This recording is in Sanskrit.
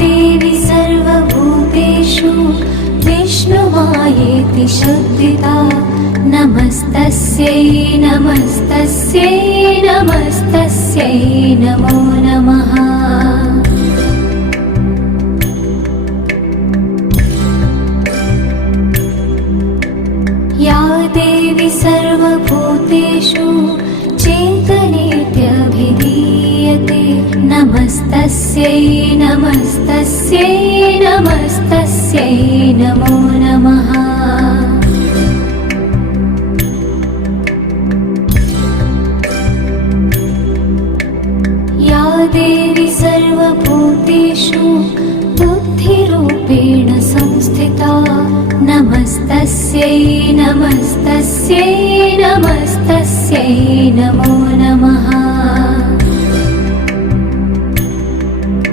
देवी सर्वभूतेषु विष्णुमायेति शुद्धिता नमस्तस्यै नमस्तस्यै नमस्तस्यै नमो नमः। या देवी सर्वभूतेषु चेतनेत्यभिधीयते नमस्तस्यै नमस्तस्यै नमस्तस्यै नमो नमः। या देवी सर्वभूतेषु बुद्धिरूपेण संस्थिता नमस्तस्यै नमस्तस्यै नमस्तस्यै नमो नमः।